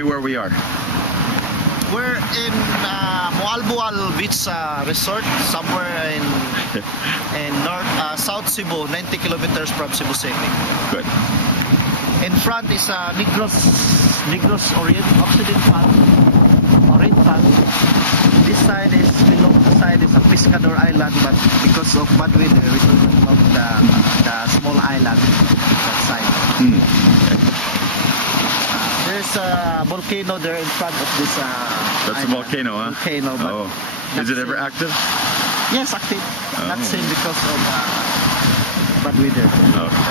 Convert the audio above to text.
me where we are. We're in Moalboal Beach Resort, somewhere in South Cebu, 90 kilometers from Cebu City. Good. In front is Negros Occidental. This side is below the side is a Pescador Island, but because of bad weather, we don't know the small island that side. There's a volcano there in front of this. That's island. a volcano, huh? Volcano. Oh, is it ever active? Yes, active. Not seen because of bad weather. Okay.